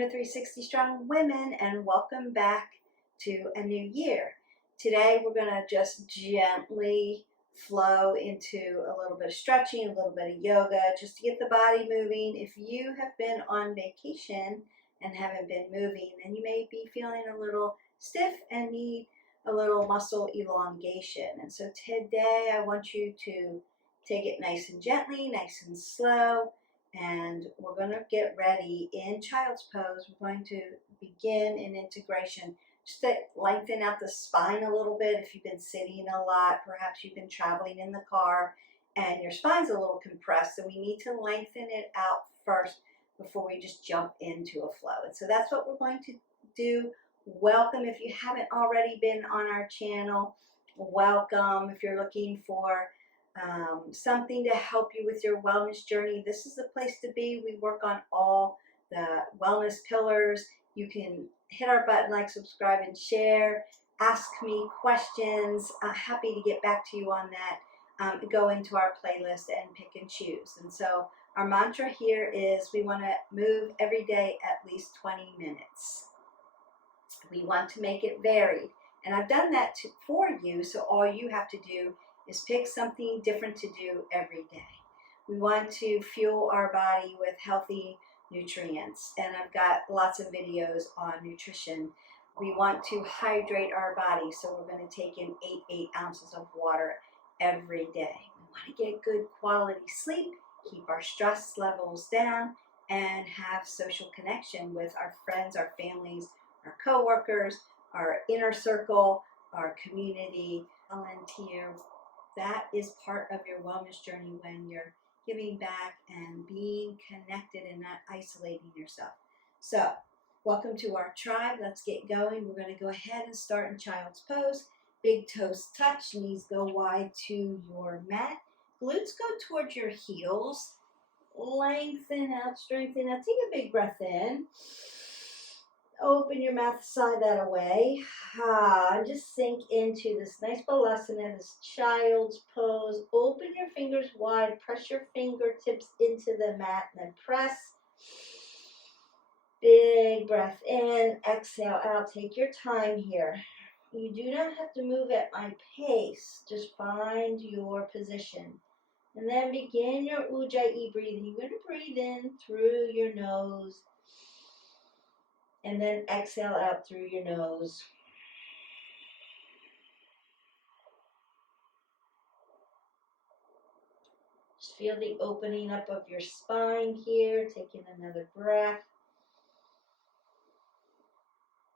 to 360 Strong Women, and welcome back to a new year. Today we're going to just gently flow into a little bit of stretching, a little bit of yoga, just to get the body moving. If you have been on vacation and haven't been moving, then you may be feeling a little stiff and need a little muscle elongation. And so today I want you to take it nice and gently, nice and slow. And we're going to get ready in child's pose. We're going to begin in integration. Just to lengthen out the spine a little bit. If you've been sitting a lot, perhaps you've been traveling in the car and your spine's a little compressed. So we need to lengthen it out first before we just jump into a flow. And so that's what we're going to do. Welcome if you haven't already been on our channel. Welcome if you're looking for something to help you with your wellness journey. This is the place to be. We work on all the wellness pillars. You can hit our button, like, subscribe, and share. Ask me questions. I'm happy to get back to you on that. Go into our playlist and pick and choose. And so our mantra here is we want to move every day at least 20 minutes. We want to make it varied. And I've done that for you, so all you have to do is pick something different to do every day. We want to fuel our body with healthy nutrients, and I've got lots of videos on nutrition. We want to hydrate our body, so we're going to take in 8 ounces of water every day. We want to get good quality sleep, keep our stress levels down, and have social connection with our friends, our families, our coworkers, our inner circle, our community, volunteer. That is part of your wellness journey when you're giving back and being connected and not isolating yourself. So, welcome to our tribe. Let's get going. We're going to go ahead and start in child's pose. Big toes touch, knees go wide to your mat. Glutes go towards your heels. Lengthen out, strengthen out. Take a big breath in. Open your mouth, sigh that away. Just sink into this nice balasana, this child's pose. Open your fingers wide, press your fingertips into the mat, and then press. Big breath in, exhale out. Take your time here. You do not have to move at my pace. Just find your position. And then begin your Ujjayi breathing. You're going to breathe in through your nose. And then exhale out through your nose. Just feel the opening up of your spine here. Taking another breath.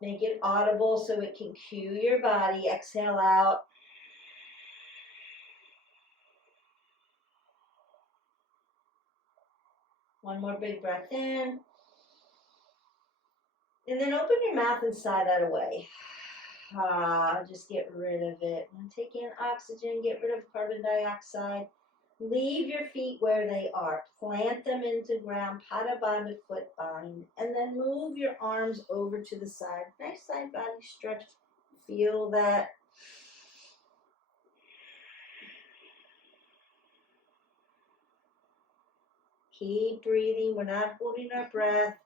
Make it audible so it can cue your body. Exhale out. One more big breath in. And then open your mouth and sigh that away. Just get rid of it. And take in oxygen, get rid of carbon dioxide. Leave your feet where they are. Plant them into ground, pada bandha foot bind. And then move your arms over to the side. Nice side body stretch. Feel that. Keep breathing. We're not holding our breath.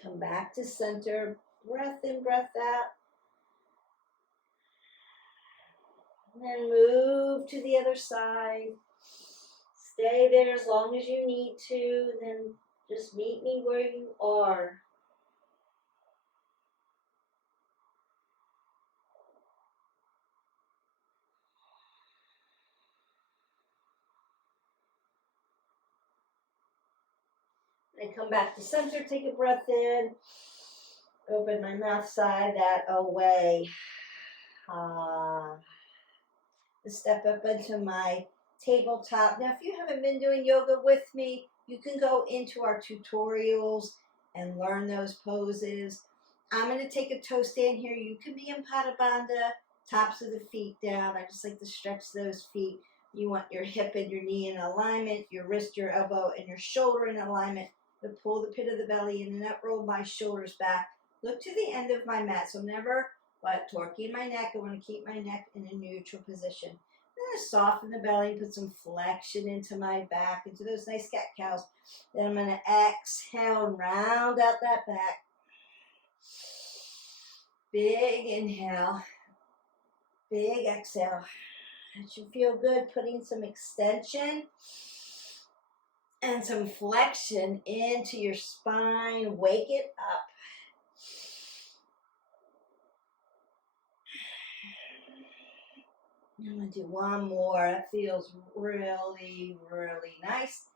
Come back to center, breath in, breath out. And then move to the other side. Stay there as long as you need to, and then just meet me where you are. And come back to center, take a breath in. Open my mouth, sigh that away. Step up into my tabletop. Now, if you haven't been doing yoga with me, you can go into our tutorials and learn those poses. I'm going to take a toe stand here. You can be in pada bandha, tops of the feet down. I just like to stretch those feet. You want your hip and your knee in alignment, your wrist, your elbow, and your shoulder in alignment. to pull the pit of the belly in and up, roll my shoulders back. Look to the end of my mat, so I'm never torquing my neck. I want to keep my neck in a neutral position. I'm going to soften the belly, put some flexion into my back, into those nice cat cows. Then I'm going to exhale and round out that back. Big inhale, big exhale. That should feel good, putting some extension and some flexion into your spine. Wake it up. I'm going to do one more. That feels really, really nice.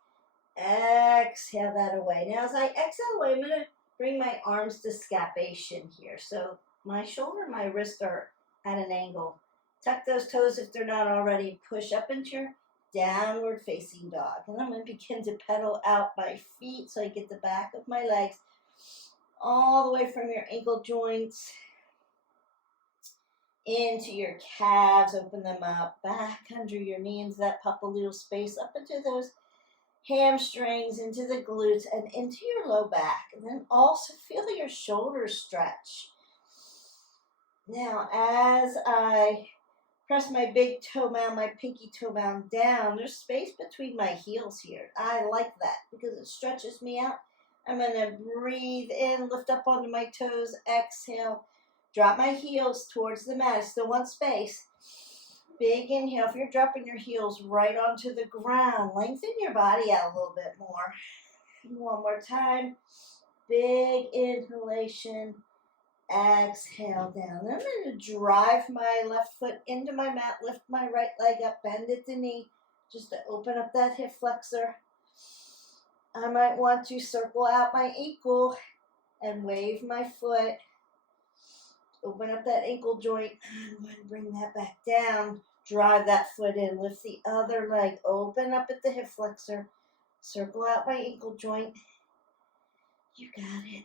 Exhale that away. Now as I exhale away, I'm going to bring my arms to scapation here. So my shoulder and my wrist are at an angle. Tuck those toes if they're not already. Push up into your downward facing dog. And I'm going to begin to pedal out my feet so I get the back of my legs all the way from your ankle joints into your calves. Open them up, back under your knee into that little space, up into those hamstrings, into the glutes, and into your low back. And then also feel your shoulders stretch. Now, as I press my big toe mound, my pinky toe mound down, there's space between my heels here. I like that because it stretches me out. I'm going to breathe in, lift up onto my toes, exhale, drop my heels towards the mat. I still want space. Big inhale. If you're dropping your heels right onto the ground, lengthen your body out a little bit more. One more time. Big inhalation. Exhale down. Then I'm going to drive my left foot into my mat, lift my right leg up, bend at the knee, just to open up that hip flexor. I might want to circle out my ankle and wave my foot. Open up that ankle joint. I'm going to bring that back down. Drive that foot in. Lift the other leg. Open up at the hip flexor. Circle out my ankle joint. You got it.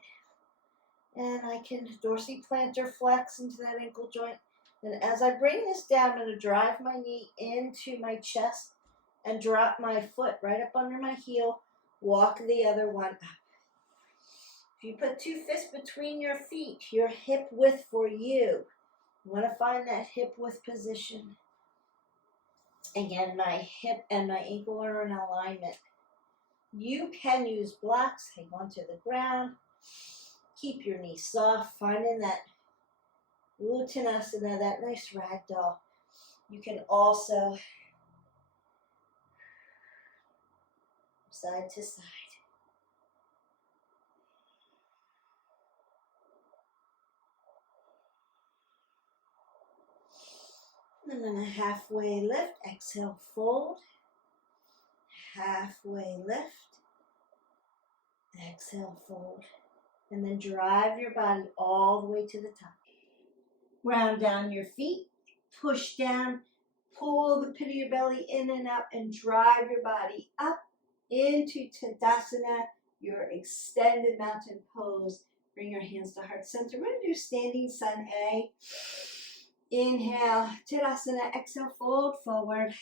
And I can dorsiplantar flex into that ankle joint. And as I bring this down, I'm going to drive my knee into my chest and drop my foot right up under my heel. Walk the other one up. If you put two fists between your feet, your hip width for you. You want to find that hip width position. Again, my hip and my ankle are in alignment. You can use blocks. Hang on to the ground. Keep your knees soft. Finding that Uttanasana, that nice ragdoll. You can also side to side. And then a halfway lift. Exhale, fold. Halfway lift. Exhale, fold. And then drive your body all the way to the top. Ground down your feet. Push down. Pull the pit of your belly in and up and drive your body up into Tadasana, your extended mountain pose. Bring your hands to heart center. We're going to do standing sun A. Inhale, Tadasana. Exhale, fold forward.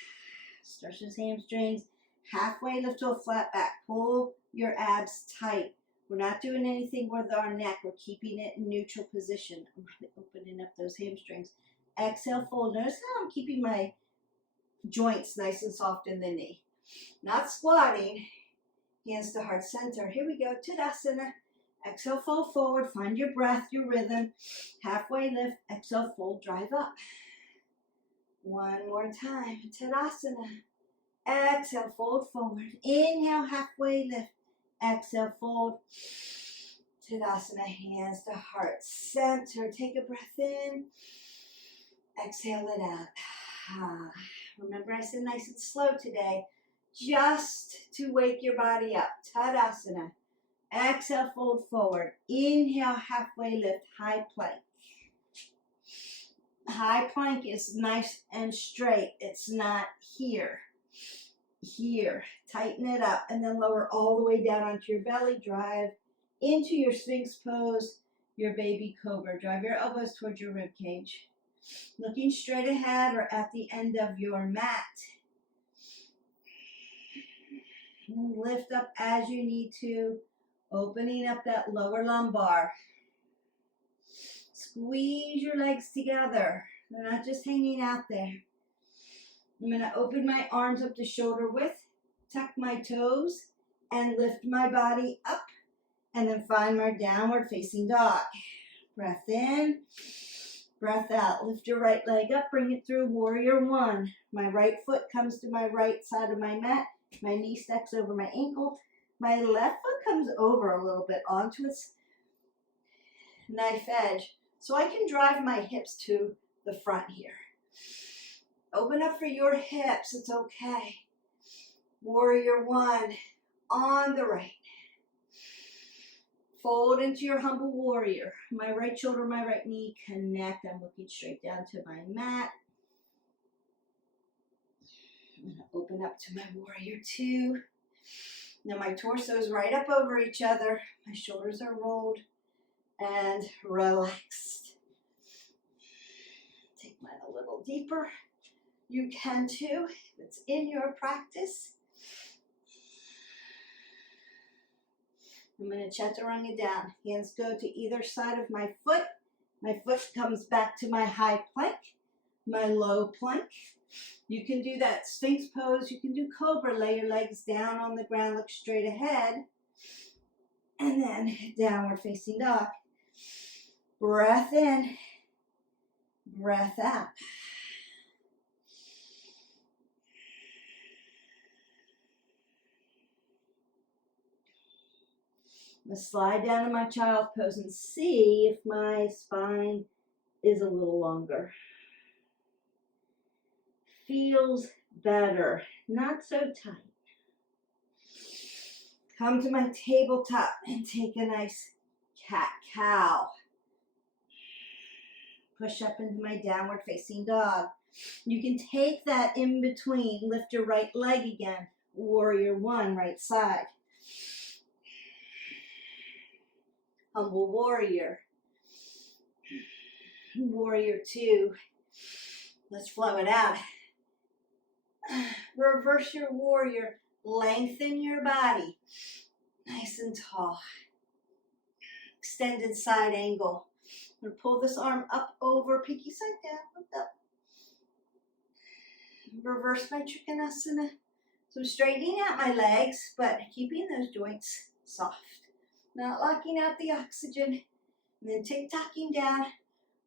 Stretches hamstrings. Halfway lift to a flat back. Pull your abs tight. We're not doing anything with our neck. We're keeping it in neutral position. I'm really opening up those hamstrings. Exhale, fold. Notice how I'm keeping my joints nice and soft in the knee. Not squatting. Hands to heart center. Here we go. Tadasana. Exhale, fold forward. Find your breath, your rhythm. Halfway lift. Exhale, fold, drive up. One more time. Tadasana. Exhale, fold forward. Inhale, halfway lift. Exhale, fold. Tadasana, hands to heart center. Take a breath in. Exhale it out. Remember, I said nice and slow today, just to wake your body up. Tadasana. Exhale, fold forward. Inhale, halfway lift, high plank. High plank is nice and straight. It's not here. Here. Tighten it up and then lower all the way down onto your belly. Drive into your Sphinx pose, your baby cobra. Drive your elbows towards your rib cage. Looking straight ahead or at the end of your mat. Lift up as you need to. Opening up that lower lumbar. Squeeze your legs together. They're not just hanging out there. I'm going to open my arms up to shoulder width, tuck my toes, and lift my body up, and then find my downward facing dog. Breath in, breath out. Lift your right leg up, bring it through warrior one. My right foot comes to my right side of my mat. My knee stacks over my ankle. My left foot comes over a little bit onto its knife edge, so I can drive my hips to the front here. Open up for your hips, it's okay. Warrior one on the right. Fold into your humble warrior. My right shoulder, my right knee connect. I'm looking straight down to my mat. I'm going to open up to my warrior two. Now my torso is right up over each other. My shoulders are rolled and relaxed. Take mine a little deeper. You can too, if it's in your practice. I'm going to chaturanga down. Hands go to either side of my foot. My foot comes back to my high plank, my low plank. You can do that Sphinx pose. You can do Cobra. Lay your legs down on the ground, look straight ahead. And then downward facing dog. Breath in, breath out. I'm going to slide down to my child's pose and see if my spine is a little longer. Feels better, not so tight. Come to my tabletop and take a nice cat-cow. Push up into my downward facing dog. You can take that in between. Lift your right leg again. Warrior one, right side. Humble warrior. Warrior two. Let's flow it out. Reverse your warrior. Lengthen your body. Nice and tall. Extended side angle. I'm going to pull this arm up over, pinky side down, look up. Reverse my Trikonasana. So I'm straightening out my legs, but keeping those joints soft. Not locking out the oxygen. And then tick-tocking down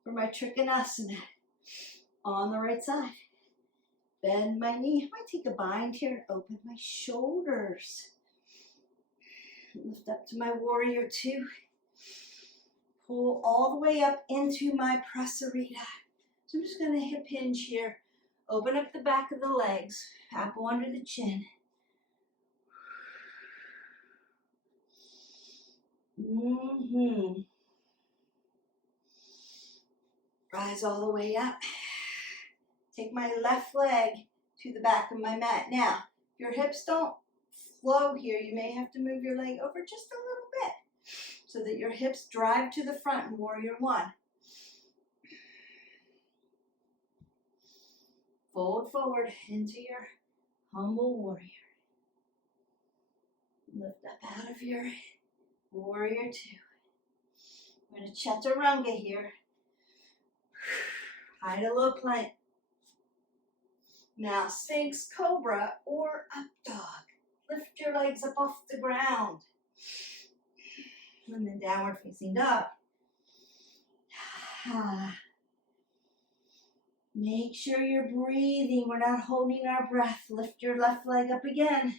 for my Trikonasana on the right side. Bend my knee. I might take a bind here and open my shoulders. Lift up to my warrior two. Pull all the way up into my prasarita. So I'm just going to hip hinge here. Open up the back of the legs. Apple under the chin. Rise all the way up. Take my left leg to the back of my mat. Now, if your hips don't flow here, you may have to move your leg over just a little bit so that your hips drive to the front in warrior one. Fold forward into your humble warrior. Lift up out of your warrior two. We're going to chaturanga here. High to low plank. Now Sphinx, Cobra, or up dog. Lift your legs up off the ground. And then downward facing dog. Make sure you're breathing. We're not holding our breath. Lift your left leg up again.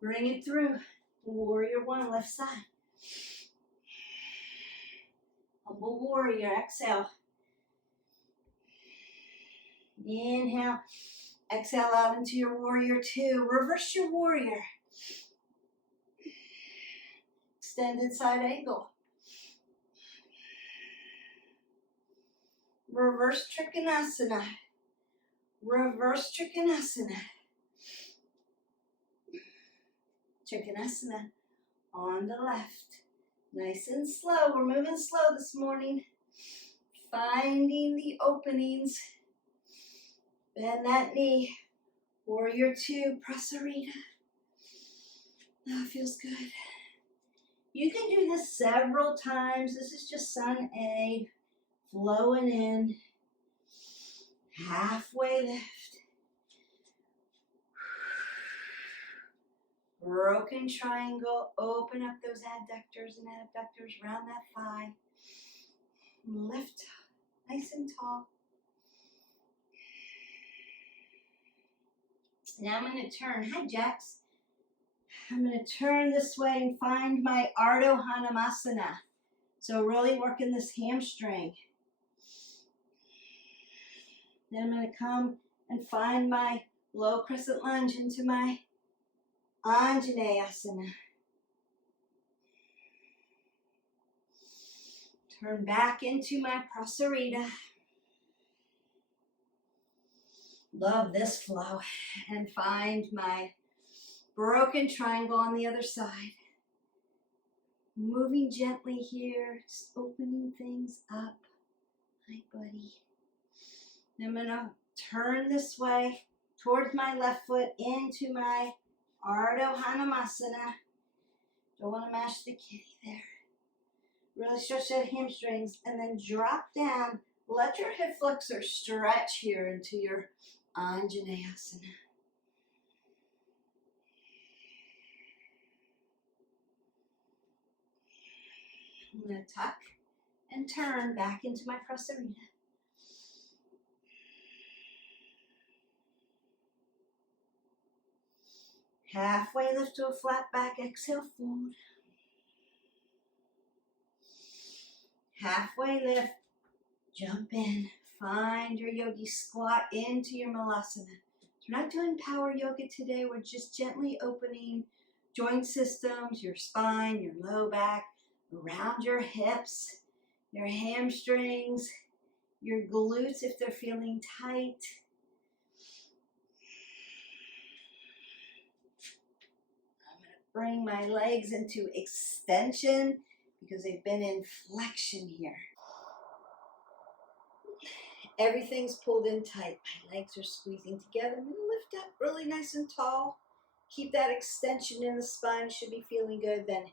Bring it through. Warrior one, left side. Humble warrior, exhale. Inhale. Exhale out into your warrior two. Reverse your warrior. Extended side angle. Reverse Trikonasana. Reverse Trikonasana. Trikonasana on the left. Nice and slow. We're moving slow this morning. Finding the openings. Bend that knee. Warrior two, prasarita. Oh, feels good. You can do this several times. This is just sun A, flowing in, halfway lift. Broken triangle, open up those adductors and abductors around that thigh. Lift nice and tall. Now I'm going to turn. Hi, Jax. I'm going to turn this way and find my Ardha Hanumasana. So really working this hamstring. Then I'm going to come and find my low crescent lunge into my Anjaneyasana. Turn back into my Prasarita. Love this flow. And find my broken triangle on the other side. Moving gently here, just opening things up. Hi, buddy. I'm going to turn this way towards my left foot into my Ardha Hanumasana. Don't want to mash the kitty there. Really stretch that hamstrings and then drop down. Let your hip flexor stretch here into your Anjaneyasana. I'm going to tuck and turn back into my Prasarita. Halfway lift to a flat back, exhale, fold. Halfway lift, jump in. Find your yogi squat into your malasana. So we're not doing power yoga today. We're just gently opening joint systems, your spine, your low back, around your hips, your hamstrings, your glutes if they're feeling tight. Bring my legs into extension because they've been in flexion here. Everything's pulled in tight. My legs are squeezing together. I'm going to lift up really nice and tall. Keep that extension in the spine. Should be feeling good. Then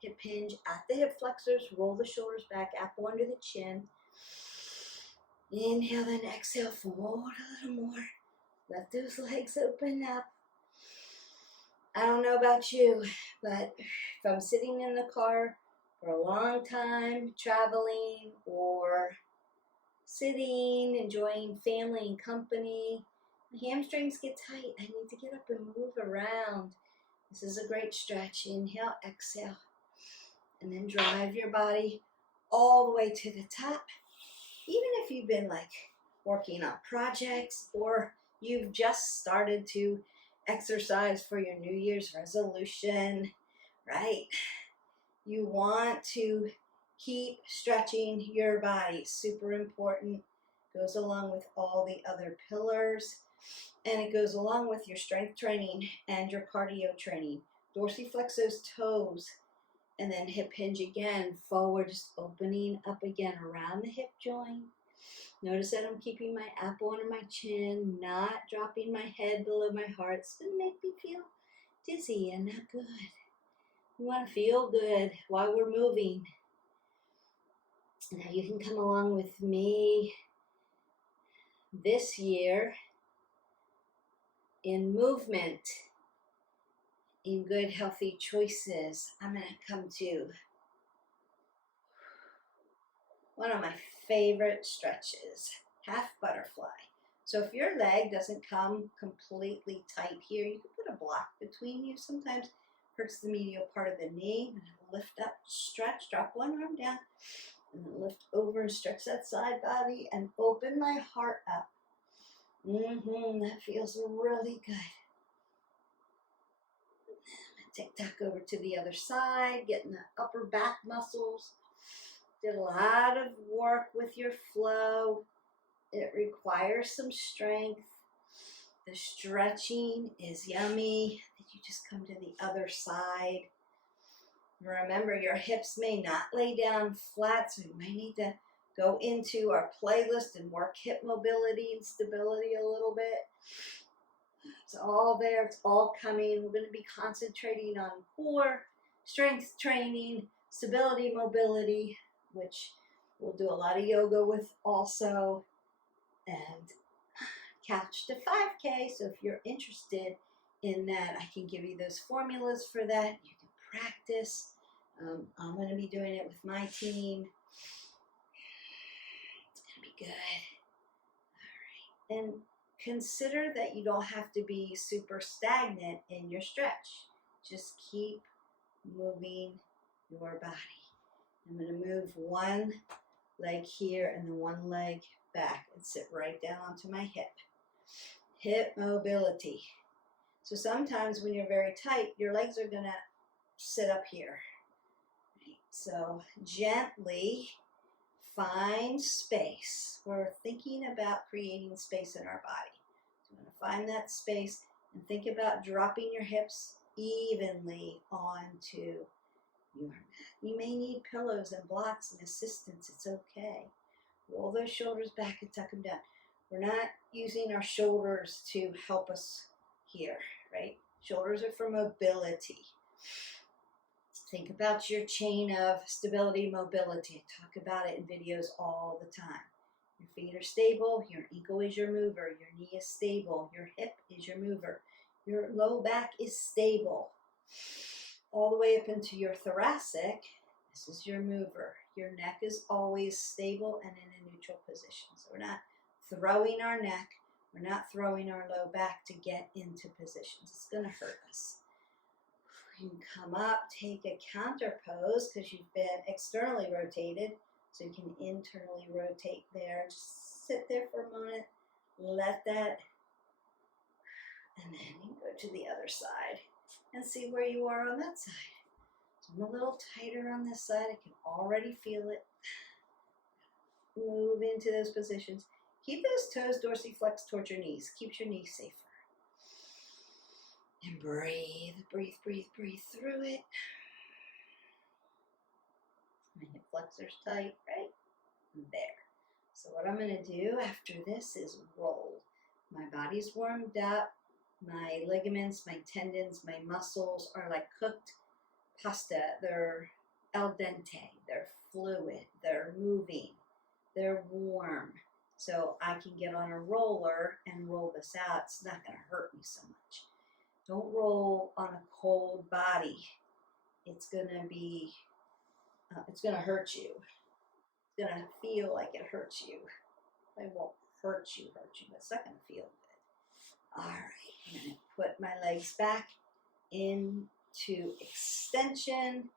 hip hinge at the hip flexors. Roll the shoulders back. Apple under the chin. Inhale, then exhale. Forward a little more. Let those legs open up. I don't know about you, but if I'm sitting in the car for a long time, traveling, or sitting, enjoying family and company, my hamstrings get tight. I need to get up and move around. This is a great stretch. Inhale, exhale, and then drive your body all the way to the top. Even if you've been like working on projects or you've just started to exercise for your New Year's resolution, right? You want to keep stretching your body. Super important. Goes along with all the other pillars. And it goes along with your strength training and your cardio training. Dorsiflex those toes. And then hip hinge again. Forward, just opening up again around the hip joint. Notice that I'm keeping my apple under my chin, not dropping my head below my heart. It's going to make me feel dizzy and not good. We want to feel good while we're moving. Now you can come along with me this year in movement, in good healthy choices. I'm going to come to one of my favorite stretches, half butterfly. So if your leg doesn't come completely tight here, you can put a block between you. Sometimes hurts the medial part of the knee. Lift up, stretch, drop one arm down, and then lift over and stretch that side body and open my heart up. That feels really good. Tick-tock over to the other side, getting the upper back muscles. Did a lot of work with your flow. It requires some strength. The stretching is yummy. You just come to the other side. Remember, your hips may not lay down flat, so you may need to go into our playlist and work hip mobility and stability a little bit. It's all there. It's all coming. We're going to be concentrating on core, strength training, stability, mobility, which we'll do a lot of yoga with also, and Couch to 5K. So if you're interested in that, I can give you those formulas for that. You can practice. I'm going to be doing it with my team. It's going to be good. All right. And consider that you don't have to be super stagnant in your stretch. Just keep moving your body. I'm going to move one leg here and then one leg back and sit right down onto my hip. Hip mobility. So sometimes when you're very tight, your legs are going to sit up here. Right? So gently find space. We're thinking about creating space in our body. So I'm going to find that space and think about dropping your hips evenly onto your mat. You may need pillows and blocks and assistance. It's okay. Roll those shoulders back and tuck them down. We're not using our shoulders to help us here, right? Shoulders are for mobility. Think about your chain of stability, mobility. I talk about it in videos all the time. Your feet are stable, your ankle is your mover, your knee is stable, your hip is your mover, your low back is stable. All the way up into your thoracic, this is your mover. Your neck is always stable and in a neutral position. So we're not throwing our neck, we're not throwing our low back to get into positions. It's going to hurt us. You can come up, take a counter pose because you've been externally rotated. So you can internally rotate there. Just sit there for a moment, let that, and then you go to the other side and see where you are on that side. So I'm a little tighter on this side. I can already feel it. Move into those positions. Keep those toes dorsiflexed towards your knees. Keeps your knees safer. And breathe, breathe, breathe, breathe through it. My hip flexor's tight, right? There. So what I'm going to do after this is roll. My body's warmed up. My ligaments, my tendons, my muscles are like cooked pasta. They're al dente. They're fluid. They're moving. They're warm. So I can get on a roller and roll this out. It's not going to hurt me so much. Don't roll on a cold body. It's going to be, it's going to hurt you. It's going to feel like it hurts you. It won't hurt you, but it's not going to feel good. All right, I'm going to put my legs back into extension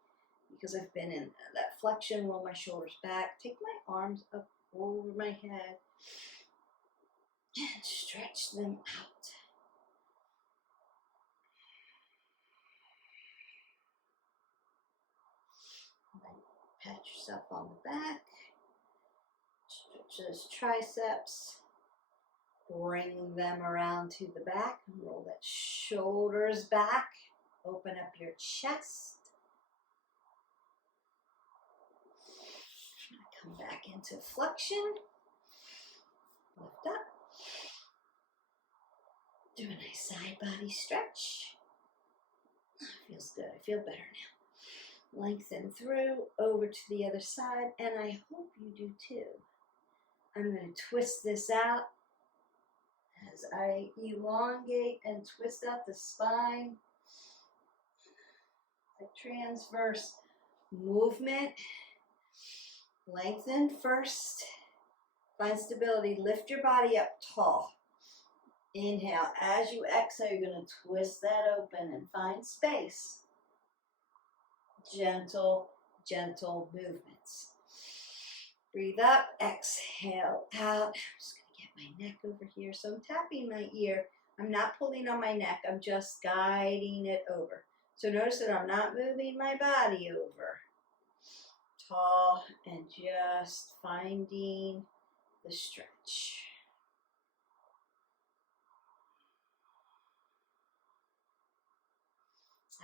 because I've been in that flexion. Roll my shoulders back. Take my arms up over my head and stretch them out. Pat yourself on the back, stretch those triceps, bring them around to the back, roll that shoulders back, open up your chest. Come back into flexion, lift up, do a nice side body stretch. Feels good, I feel better now. Lengthen through, over to the other side, and I hope you do too. I'm going to twist this out as I elongate and twist out the spine. A transverse movement. Lengthen first. Find stability. Lift your body up tall. Inhale. As you exhale, you're going to twist that open and find space. Gentle, gentle movements. Breathe up, exhale out. I'm just going to get my neck over here. So I'm tapping my ear. I'm not pulling on my neck. I'm just guiding it over. So notice that I'm not moving my body over. Tall and just finding the stretch.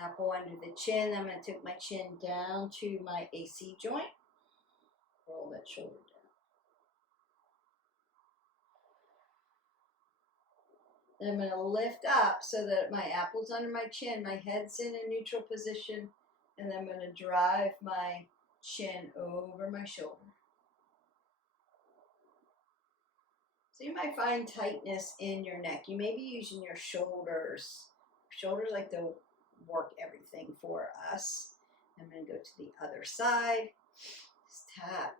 Apple under the chin. I'm going to take my chin down to my AC joint. Roll that shoulder down. Then I'm going to lift up so that my apple's under my chin. My head's in a neutral position. And then I'm going to drive my chin over my shoulder. So you might find tightness in your neck. You may be using your shoulders. Shoulders like to work everything for us. I'm going to go to the other side. Just tap.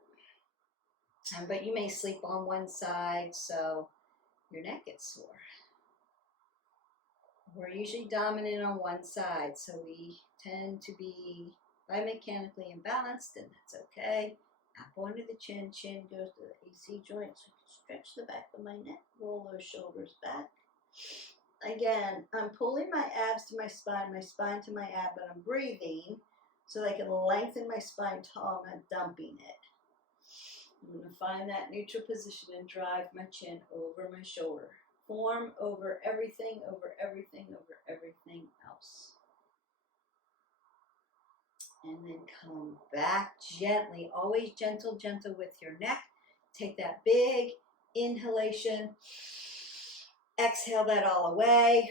But you may sleep on one side, so your neck gets sore. We're usually dominant on one side, so we tend to be biomechanically imbalanced, and that's okay. Apple under the chin, chin goes to the AC joint, so I can stretch the back of my neck, roll those shoulders back. Again, I'm pulling my abs to my spine to my ab, but I'm breathing so that I can lengthen my spine tall. I'm not dumping it. I'm going to find that neutral position and drive my chin over my shoulder. Form over everything, over everything, over everything else. And then come back gently, always gentle, gentle with your neck. Take that big inhalation. Exhale that all away.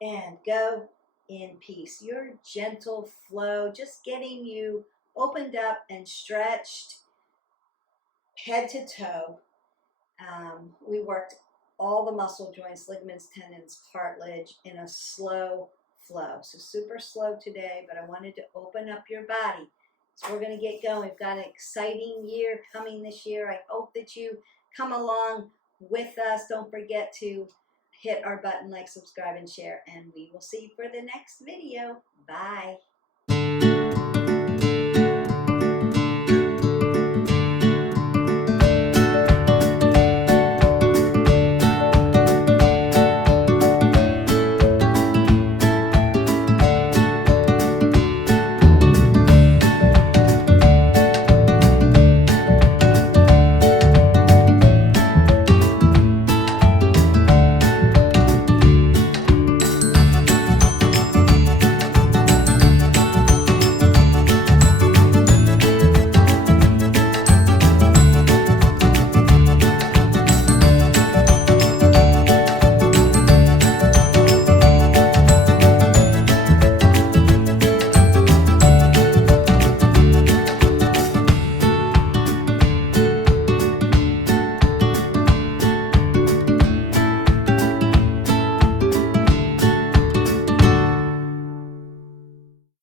And go in peace. Your gentle flow, just getting you opened up and stretched head to toe. We worked all the muscle joints, ligaments, tendons, cartilage in a slow flow. So super slow today, but I wanted to open up your body. So we're going to get going. We've got an exciting year coming this year. I hope that you come along with us. Don't forget to hit our button, like, subscribe, and share, and we will see you for the next video. Bye.